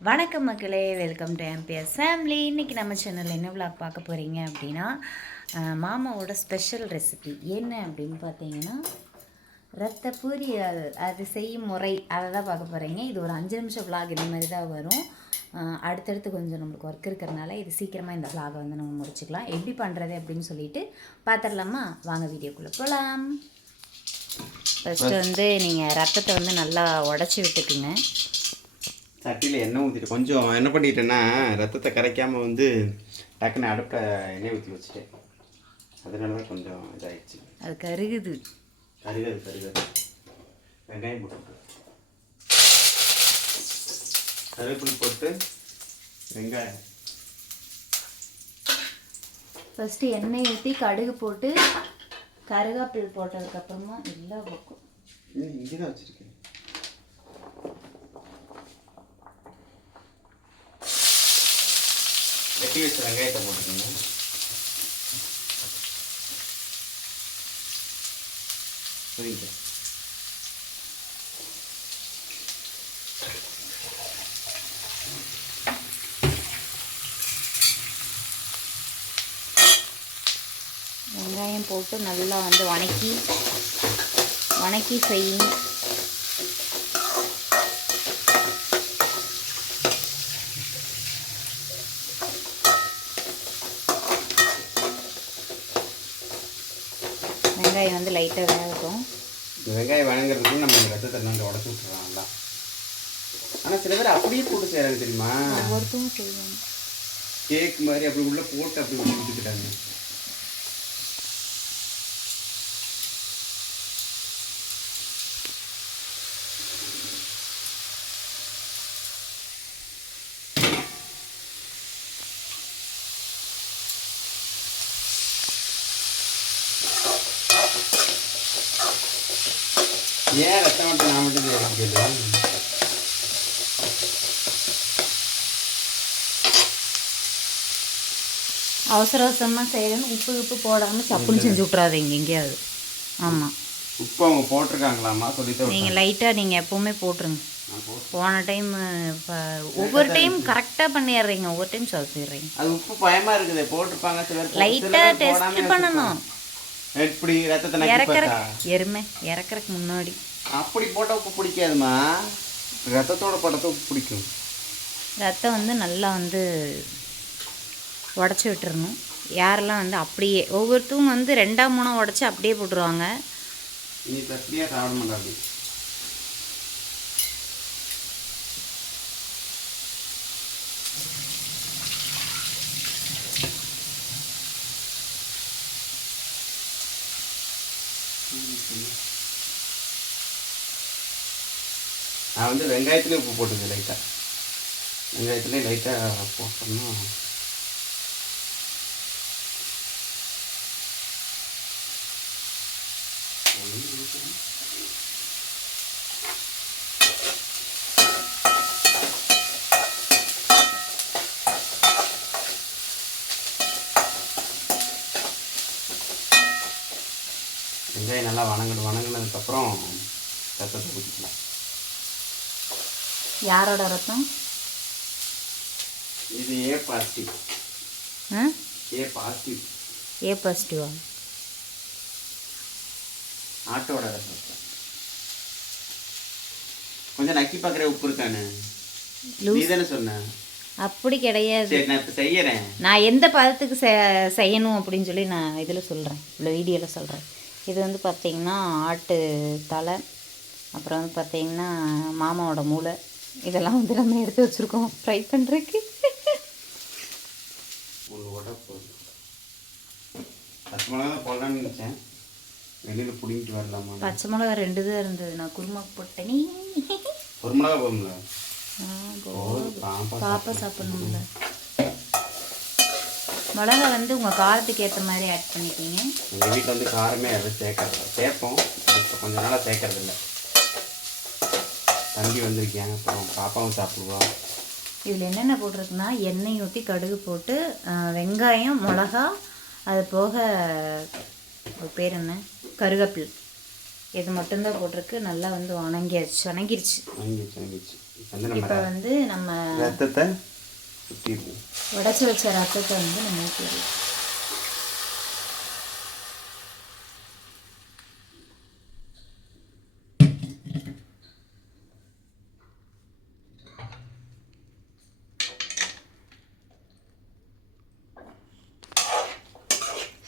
வணக்கம் மக்களே, welcome to MBS family. இன்றைக்கி நம்ம சேனலில் என்ன விளாக் பார்க்க போகிறீங்க அப்படின்னா, மாமாவோட ஸ்பெஷல் ரெசிபி என்ன அப்படின்னு பார்த்தீங்கன்னா, ரத்த பொரியல். அது செய்யும் முறை அதை தான் பார்க்க போகிறீங்க. இது ஒரு 5 நிமிஷம் விளாக் இந்த மாதிரி தான் வரும். அடுத்தடுத்து கொஞ்சம் நம்மளுக்கு ஒர்க் இருக்கிறனால இது சீக்கிரமாக இந்த விளாகை வந்து நம்ம முடிச்சுக்கலாம். எப்படி பண்ணுறது அப்படின்னு சொல்லிட்டு பார்த்துடலாமா? வாங்க வீடியோக்குள்ளே போகலாம். ஃபஸ்ட்டு வந்து நீங்கள் ரத்தத்தை வந்து நல்லா உடச்சி விட்டுக்குங்க. சட்டியில் எண்ணெய் ஊற்றிட்டு கொஞ்சம் என்ன பண்ணிட்டேன்னா ரத்தத்தை கரைக்காமல் வந்து டக்குன்னு அடுப்பில் எண்ணெய் ஊற்றி வச்சுட்டேன். அதனால தான் கொஞ்சம் இதாகிடுச்சு. அது கருகுது. வெங்காயம் போட்டு கருவேப்பிலை போட்டு வெங்காயம் ஃபஸ்ட்டு எண்ணெய் ஊற்றி கடுகு போட்டு கருவேப்பிலை போட்டதுக்கப்புறமா எல்லா பக்கம் இங்கே தான் வச்சுருக்கேன். வெட்டி வச்ச வெங்காயத்தை போட்டுக்கோங்க. புரியுது. வெங்காயம் போட்டு நல்லா வந்து வணக்கி செய்யும். வெங்காயம் வந்து லைட்டாக வேகட்டும். வெங்காயம் வணங்குறதுக்கு நம்ம ரத்தத்தை நல்லா உடச்சி விட்டுறாங்களா. ஆனால் சில பேர் அப்படியே போட்டு செய்கிறாங்க தெரியுமா? ஒவ்வொருத்தரும் செய்வாங்க. கேக் மாதிரி அப்படி உள்ள போட்டு அப்படி ஊற்றிக்கிட்டாங்க. ஏன் ரத்தம் மட்டும் நான் மட்டும் கேளு. அவசரமாக செய்யணும். உப்பு போடாமல் சப்புன்னு செஞ்சு விட்றாதீங்க எங்கேயாவது. ஆமாம், உப்பு அவங்க போட்டிருக்காங்களாம்மா சொல்லிட்டு நீங்கள் லைட்டாக நீங்கள் எப்போவுமே போட்டுருங்க. போன டைம் ஒவ்வொரு டைம் கரெக்டாக பண்ணிடுறீங்க, ஒவ்வொரு டைம் சொதப்பிடுறீங்க. அது உப்பு பயமாக இருக்குது. போட்டிருப்பாங்க சிலர். லைட்டாக டெஸ்ட் பண்ணணும். எப்படி ரத்தத்தை இறக்குறதுக்கு முன்னாடி அப்படி போட்டால் உப்பு பிடிக்காதுமா. ரத்தத்தோட போட்டது உப்பு பிடிக்கும். ரத்தம் வந்து நல்லா வந்து உடச்சி விட்டுறணும். யாரெல்லாம் வந்து அப்படியே ஒவ்வொருத்தவங்க வந்து 2 3 உடச்சி அப்படியே போட்டுருவாங்க. நீ அப்படியே சாப்பிட மாட்டாது. நான் வந்து வெங்காயத்துலேயும் உப்பு போட்டுங்க. வெங்காயத்துலேயும் லைட்டாக போட்டோம்னா வெங்காயம் நல்லா வணங்கினதுக்கப்புறம் ரத்தத்தை ஊற்றிக்கலாம். யாரோட ரத்தம் இது? A positive. ஏ பாசிட்டிவா? ஆட்டோட ரத்தம். கொஞ்சம் நக்கி பார்க்குற உப்பு இருக்கானு நீ தானே சொன்ன. அப்படி கிடையாது. சரி, நான் இப்போ செய்யறேன். நான் எந்த பதத்துக்கு செய்யணும் அப்படின்னு சொல்லி நான் இதில் சொல்கிறேன், இல்லை வீடியோவில் சொல்கிறேன். இது வந்து பார்த்திங்கன்னா ஆட்டு தலை, அப்புறம் வந்து பார்த்திங்கன்னா மாமாவோட மூளை, இதெல்லாம் வந்து நம்ம எடுத்து வச்சுருக்கோம் ஃப்ரை பண்ணுறதுக்கு. பச்சை மிளகா போடலான்னு நினச்சேன், வெளியில் பிடிங்கிட்டு வரலாமா. பச்சை மிளகா 2 தான் இருந்தது, நான் குருமாக்கு போட்டேனே. ஒரு மிளகா போதும்ல? பாப்பா சாப்பிடணும்ல. மிளகா வந்து உங்கள் காரத்துக்கு ஏற்ற மாதிரி ஆட் பண்ணிக்கிங்க. எங்கள் வீட்டில் வந்து காரமே எதுவும் சேர்ப்போம். இப்போ கொஞ்சம் நாளாக சேர்க்கறது இல்லை. தம்பி வந்திருக்கேன், அப்புறம் பாப்பாவும் சாப்பிடுவா. இதில் என்னென்ன போட்டிருக்குன்னா, எண்ணெய் ஊற்றி கடுகு போட்டு வெங்காயம், மிளகா, அது போக பேர் என்ன, கருவேப்பிலை, இது மட்டும்தான் போட்டிருக்கு. நல்லா வந்து வணங்கிருச்சு. வந்து நம்ம இப்போ வந்து நம்ம ரத்தத்தை சுற்றிடுவோம். உடச்சி வச்ச ரத்தத்தை வந்து நம்ம ஊற்றிடலாம்.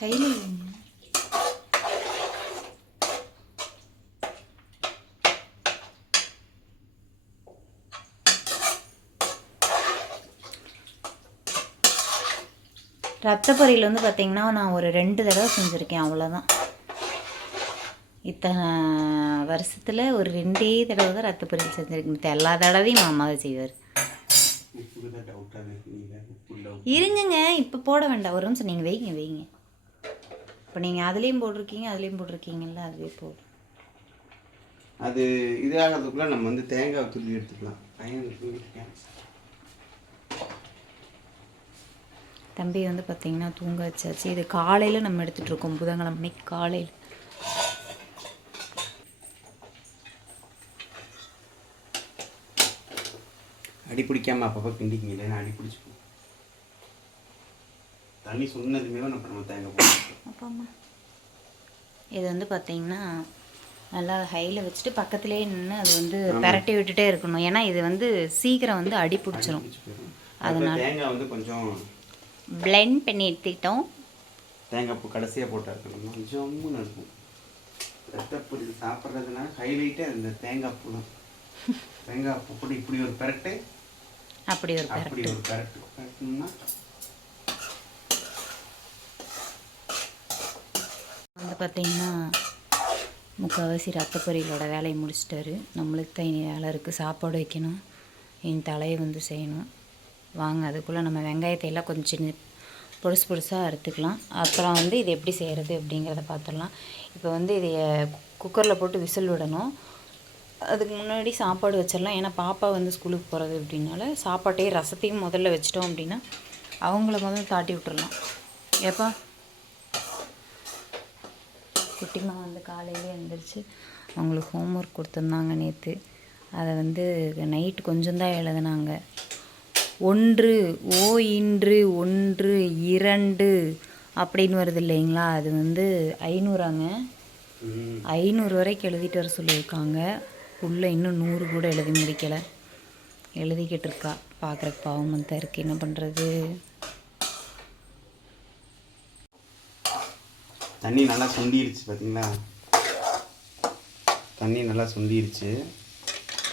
கையில் ரத்த பொரியல் வந்து பார்த்திங்கன்னா நான் ஒரு 2 தடவை செஞ்சுருக்கேன், அவ்வளோதான். இத்தனை வருஷத்தில் ஒரு 2 தடவை தான் ரத்த பொரியல் செஞ்சுருக்கேன். எல்லா தடவையும் மாமா தான் செய்வார். இருங்குங்க, இப்போ போட வேண்டாம், ஒரு நிமிஷம் நீங்கள் வைங்க. இப்போ நீங்கள் அதுலேயும் போட்டிருக்கீங்கல்ல, அதுவே போதும். அது இதாகிறதுக்குள்ளே நம்ம வந்து தேங்காய் துள்ளி எடுத்துக்கலாம். தம்பி வந்து பார்த்திங்கன்னா தூங்க வச்சாச்சு. இது காலையில் நம்ம எடுத்துகிட்ருக்கோம், புதன்கிழமை காலையில். அடி பிடிக்காமல் அப்பப்போ கிண்டிக்கிங்க, இல்லைன்னா அடி பிடிச்சிப்போம். தண்ணி சொன்னதுமே நம்ம தேங்காய் போடுவோம். அப்பாம்மா இது வந்து பார்த்திங்கன்னா நல்லா ஹையில் வச்சுட்டு பக்கத்துலேயே நின்று அது வந்து பெரட்டி விட்டுட்டே இருக்கணும். ஏன்னா இது வந்து சீக்கிரம் வந்து அடி பிடிச்சிரும். அதனால தேங்காய் வந்து கொஞ்சம் பிளெண்ட் பண்ணி எடுத்துக்கிட்டோம். தேங்காய் பூ கடைசியாக போட்டால் இருக்கணும், கொஞ்சம் இருக்கும். ரத்தப்பொடி சாப்பிட்றதுனா ஹைலைட்டே அந்த தேங்காய் பூ தான். தேங்காய் பூ போட்டு இப்படி ஒரு பெரட்டு, அப்படி ஒரு பெரட்டு பெரட்டணும்னா வந்து பார்த்திங்கன்னா முக்கால்வாசி ரத்த பொரியலோட வேலையை முடிச்சிட்டாரு. நம்மளுக்கு தான் இனி வேலை இருக்குது, சாப்பாடு வைக்கணும், இனி தலையை வந்து செய்யணும். வாங்க, அதுக்குள்ளே நம்ம வெங்காயத்தை எல்லாம் கொஞ்சம் சின்ன பொடுசாக அறுத்துக்கலாம். அப்புறம் வந்து இது எப்படி செய்கிறது அப்படிங்கிறத பார்த்துடலாம். இப்போ வந்து இதை குக்கரில் போட்டு விசில் விடணும். அதுக்கு முன்னாடி சாப்பாடு வச்சிடலாம். ஏன்னா பாப்பா வந்து ஸ்கூலுக்கு போகிறது அப்படின்னால சாப்பாட்டையும் ரசத்தையும் முதல்ல வச்சிட்டோம் அப்படின்னா அவங்கள முதல்ல தாட்டி விட்டுறலாம். ஏப்பா குட்டிமா வந்து காலையிலே எழுந்திரிச்சு அவங்களுக்கு ஹோம்ஒர்க் கொடுத்துருந்தாங்க நேற்று. அதை வந்து நைட்டு கொஞ்சம்தான் எழுதுனாங்க. 1 ஓ இன்று 1 2 அப்படின்னு வருது இல்லைங்களா, அது வந்து 500ஆங்க. 500 வரைக்கும் எழுதிட்டு வர சொல்லியிருக்காங்க. உள்ளே இன்னும் 100 கூட எழுதி முடிக்கலை, எழுதிக்கிட்டு இருக்கா. பார்க்குறக்கு பாவமாக தான் இருக்குது, என்ன பண்ணுறது. தண்ணி நல்லா சுண்டிருச்சு பார்த்தீங்களா, தண்ணி நல்லா சுண்டிருச்சு.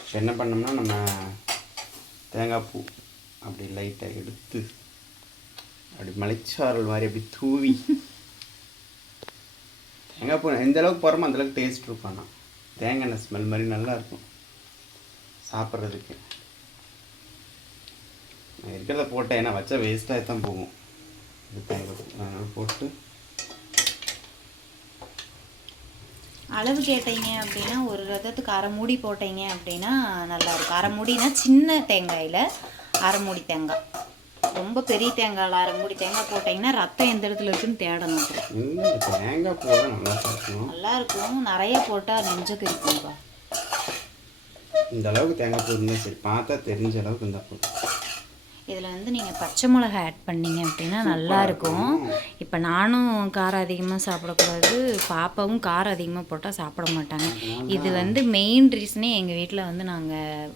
இப்போ என்ன பண்ணோம்னா நம்ம தேங்காய் பூ அப்படி லைட்டாக எடுத்து அப்படி மலைச்சாரல் மாதிரி அப்படி தூவி, தேங்காய் பூ எந்த அளவுக்கு போகிறோமோ அந்தளவுக்கு டேஸ்ட் இருக்கும். ஆனால் தேங்காய் எண்ணெய் ஸ்மெல் மாதிரி நல்லாயிருக்கும் சாப்பிட்றதுக்கு. நான் இருக்கிறத போட்டேன், ஏன்னா வச்சா வேஸ்ட்டாக தான் போகும். இது தேங்காய் பூ அதனால் போட்டு அளவு கேட்டீங்க அப்படின்னா ஒரு ரதத்துக்கு 1/2 மூடி போட்டீங்க அப்படின்னா நல்லாயிருக்கும். 1/2 மூடினா சின்ன தேங்காயில் 1/2 மூடி தேங்காய். ரொம்ப பெரிய தேங்காயில் 1/2 மூடி தேங்காய் போட்டிங்கன்னா ரத்தம் எந்த இடத்துல இருக்குன்னு தேடணும். தேங்காய் போட நல்லா இருக்கும். நிறைய போட்டால் நெஞ்சுக்கு இருக்கும்பா. இந்த அளவுக்கு தேங்காய் பூ இருந்தால் சரி, பார்த்தா தெரிஞ்ச அளவுக்கு இருந்தால் போதும். இதில் வந்து நீங்கள் பச்சை மிளகா ஆட் பண்ணிங்க அப்படின்னா நல்லாயிருக்கும். இப்போ நானும் காரம் அதிகமாக சாப்பிடக்கூடாது, பாப்பாவும் காரம் அதிகமாக போட்டால் சாப்பிட மாட்டாங்க. இது வந்து மெயின் ரீசனே எங்கள் வீட்டில் வந்து நாங்கள்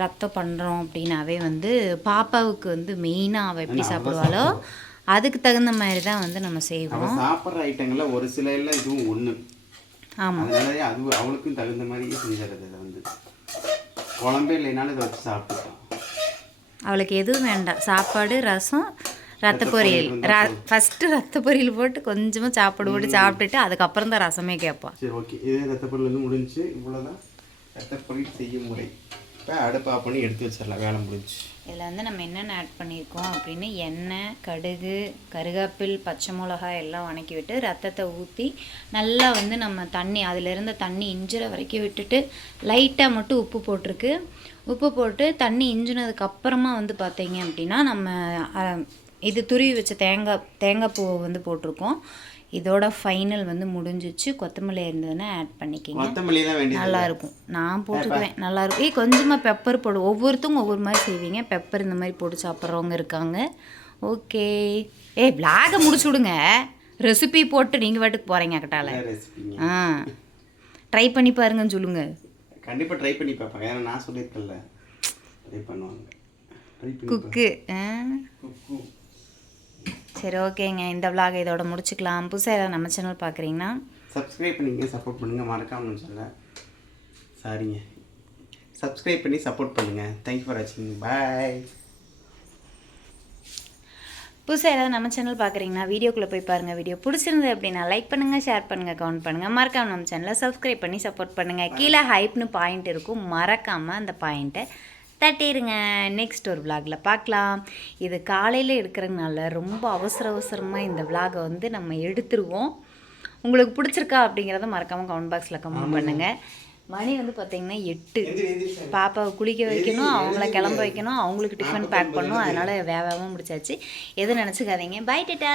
ரத்தம் பண்ணுறோம் அப்படின்னாவே வந்து பாப்பாவுக்கு வந்து மெயினாக அவள் எப்படி சாப்பிடுவாளோ அதுக்கு தகுந்த மாதிரி தான் வந்து நம்ம செய்வோம். சாப்பிட்ற ஐட்டங்களில் ஒரு சில எல்லாம் இதுவும் ஒன்று. ஆமாம், அதனாலே அது அவளுக்கும் தகுந்த மாதிரியே செஞ்சுறது. இதை வந்து குழம்பே இல்லைனாலும் இதை வச்சு சாப்பிட்டுக்கலாம். அவளுக்கு எதுவும் வேண்டாம், சாப்பாடு, ரசம், ரத்த பொரியல். ஃபஸ்ட்டு ரத்த பொரியல் போட்டு கொஞ்சமாக சாப்பாடு போட்டு சாப்பிட்டுட்டு அதுக்கப்புறம் தான் ரசமே கேட்பான். சரி, ஓகே. இதே ரத்த பொரியல் வந்து முடிஞ்சு. இவ்வளோதான் ரத்த பொரியல் செய்யும் முறை. இப்போ அடுப்பு ஆஃப் பண்ணி எடுத்து வச்சிடலாம், வேலை முடிஞ்சு. இதில் வந்து நம்ம என்னென்ன ஆட் பண்ணியிருக்கோம் அப்படின்னு எண்ணெய், கடுகு, கருவேப்பில், பச்சை மிளகாய் எல்லாம் வணக்கி விட்டு ரத்தத்தை ஊற்றி நல்லா வந்து நம்ம தண்ணி அதிலிருந்த தண்ணி இஞ்சிற வரைக்கும் விட்டுட்டு லைட்டாக மட்டும் உப்பு போட்டிருக்கு. உப்பு போட்டு தண்ணி இஞ்சினதுக்கப்புறமா வந்து பார்த்தீங்க அப்படின்னா நம்ம இது துருவி வச்ச தேங்காய் பூவை வந்து போட்டிருக்கோம். இதோட ஃபைனல் வந்து முடிஞ்சிச்சு. கொத்தமல்லி இருந்ததுன்னா ஆட் பண்ணிக்கிங்க, கொத்தமல்லி தான் வேண்டியது. நல்லாயிருக்கும். நான் போட்டுக்குவேன், நல்லாயிருக்கும். கொஞ்சமாக பெப்பர் போடு. ஒவ்வொருத்தவங்க ஒவ்வொரு மாதிரி செய்வீங்க. பெப்பர் இந்த மாதிரி போட்டு சாப்பிட்றவங்க இருக்காங்க. ஓகே, விளாகை முடிச்சு விடுங்க. ரெசிபி போட்டு நீங்கள் வாட்டுக்கு போகிறீங்க கட்டால. ரெசிபிங்க. ட்ரை பண்ணி பாருங்கன்னு சொல்லுங்கள். கண்டிப்பாக ட்ரை பண்ணி பார்ப்பேன். ஏன்னா நான் சொல்லியிருக்கேன்ல, ட்ரை பண்ணுவாங்க. குக்கு. சரி, ஓகேங்க. இந்த விளாக் இதோட முடிச்சுக்கலாம். புதுசாக ஏதாவது நம்ம சேனல் பார்க்குறீங்கன்னா சப்ஸ்கிரைப் பண்ணிங்க, சப்போர்ட் பண்ணுங்கள். மறக்காமல் சொல்ல சாரிங்க, சப்ஸ்கிரைப் பண்ணி சப்போர்ட் பண்ணுங்கள். தேங்க்யூ ஃபார் வாட்சிங். பாய். புதுசாக ஏதாவது நம்ம சேனல் பார்க்குறீங்கன்னா வீடியோக்குள்ளே போய் பாருங்கள். வீடியோ பிடிச்சிருந்தது அப்படின்னா லைக் பண்ணுங்கள், ஷேர் பண்ணுங்கள், கமெண்ட் பண்ணுங்கள். மறக்காமல் நம்ம சேனலை சப்ஸ்கிரைப் பண்ணி சப்போர்ட் பண்ணுங்கள். கீழே ஹைப்னு பாயிண்ட் இருக்கும், மறக்காமல் அந்த பாயிண்ட்டை தட்டிடுங்க. நெக்ஸ்ட் ஒரு விளாகில் பார்க்கலாம். இது காலையில் எடுக்கிறதுனால ரொம்ப அவசரமாக இந்த விளாகை வந்து நம்ம எடுத்துருவோம். உங்களுக்கு பிடிச்சிருக்கா அப்படிங்கிறத மறக்காமல் கமெண்ட் பாக்ஸில் கமெண்ட் பண்ணுங்கள். மணி வந்து பார்த்திங்கன்னா 8. பாப்பாவை குளிக்க வைக்கணும், அவங்கள கிளம்ப வைக்கணும், அவங்களுக்கு டிஃபன் பேக் பண்ணணும். அதனால் வேகமாக முடிச்சாச்சு. எதுவும் நினச்சிக்காதீங்க. Bye tata.